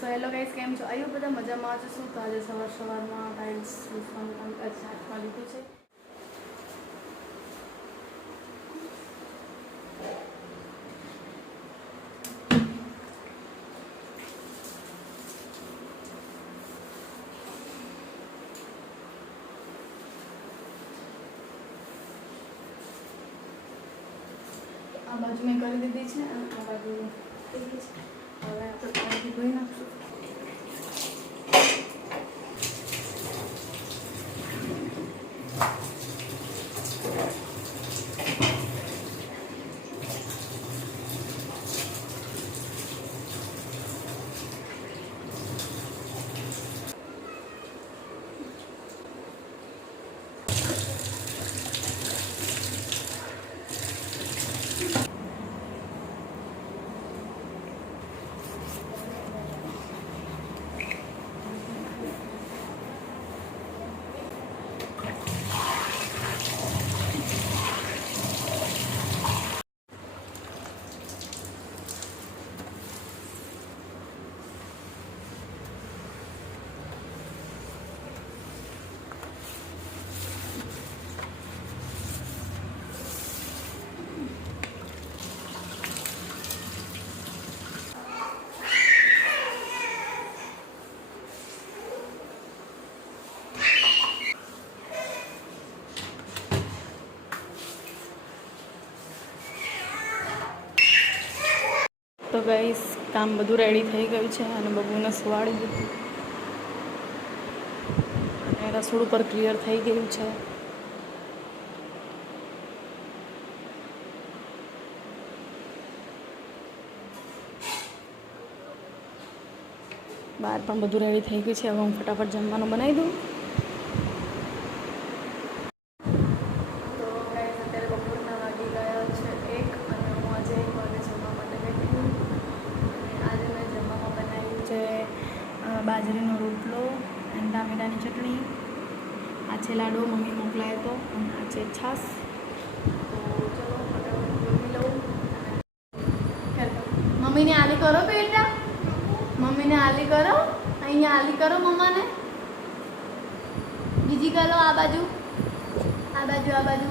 So hello guys કેમ છો? આવ્યું બધા મજામાં જ છું તો આજે સવાર સવારમાં ટાઇલ્સ લૂસવાનું કામ હાથમાં લીધું છે. આ બાજુ મેં કરી દીધી છે અને આ બાજુ હવે すごい。તો ગાઈસ કામ બધું રેડી થઈ ગયું છે અને બબુને સુવાડી દીધું. અને રસોડું પર ક્લિયર થઈ ગયું છે. બહાર પણ બધું રેડી થઈ ગયું છે. હવે હું ફટાફટ જમવાનું બનાવી દઉં તો ગાઈસ અત્યારે બપોરના વાગી ગયા છે એક અને હું આજે એક વાગે જમવા માટે બેઠી છું અને આજે મેં જમવામાં બનાવ્યું છે અ, બાજરીનો રોટલો અને ટામેટાની ચટણી. આ છે લાડો મમ્મી મોકલાયો હતો અને આ છે છાસ મમ્મીને આલી કરો બેટા મમ્મીને આલી કરો. અહીંયા આલી કરો મમ્માને. બીજી કરો આ બાજુ. આ બાજુ આ બાજુ.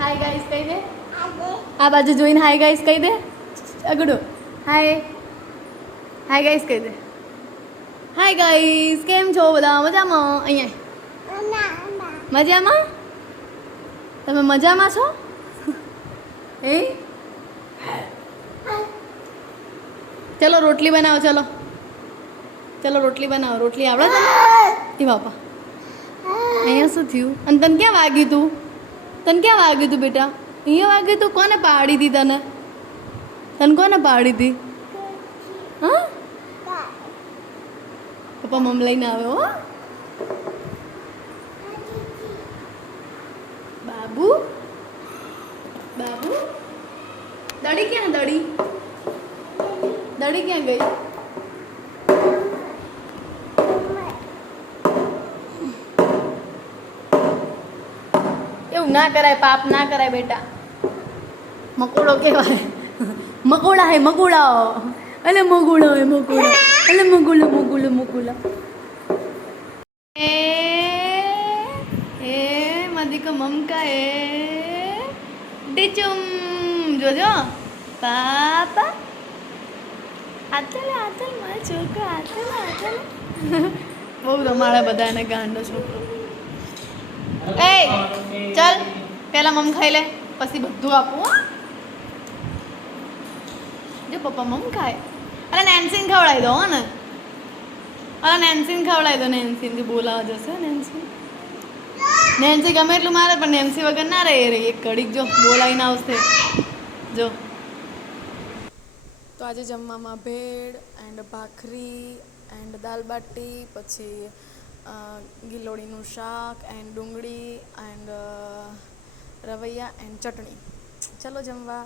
હાય ગાઈસ કહી દે. આ બાજુ જોઈને હાય ગાઈસ કહી દે. અગડો. હાય હાય ગાઈસ કહી દે. હાય ગાઈસ કેમ છો બધા? મજામાં? અહીંયા. મજામાં? તમે મજામાં છો? એ ચલો, રોટલી બનાવો, ચલો. ચલો, રોટલી બનાવો. રોટલી આવડે તને? એ બાપા. અહીંયા શું થયું? અને તને ક્યાં વાગ્યું તું? તને ક્યાં વાગ્યું તું બેટા? અહીંયા વાગ્યું તું કોને પાડી હતી તને? તને કોને પાડી હતી હા? પપ્પા મમ લઈને આવ્યો હો બાબુ બાબુ દડી ક્યાં દડી દડી ક્યાં ગઈ એવું ના કરાય પાપ ના કરાય બેટા મકોડો કેવાય મકોડા હે મકોડા અલે મગુડો એ મકોડા અલે મગુલો મગુલો મગુલો એ એ મદિકો મમકા એ. ડીચુમ. જોજો પાપા. આતલ આતલ મારા છોકરો આતલ આતલ બહુ તમારા બધાને ગાંડો છોકરો. એ, ચાલ પહેલા મમ ખાઈ લે, પછી બધું આપું જો, પપ્પા મમ ખાય. અરે નેન્સીને ખવડાવી દો ને. અરે નેન્સીને ખવડાવી દો નેન્સીને બોલાવા જશે નેન્સી નેન્સી ગમે એટલું મારે, પણ નેન્સી વગર ના રહે રહી એક કડીક જો, બોલાવીને આવશે. જો. તો આજે જમવામાં ભેળ એન્ડ ભાખરી એન્ડ દાલ બાટી, પછી ગિલોડીનું શાક એન્ડ ડુંગળી એન્ડ રવૈયા એન્ડ ચટણી. ચલો જમવા.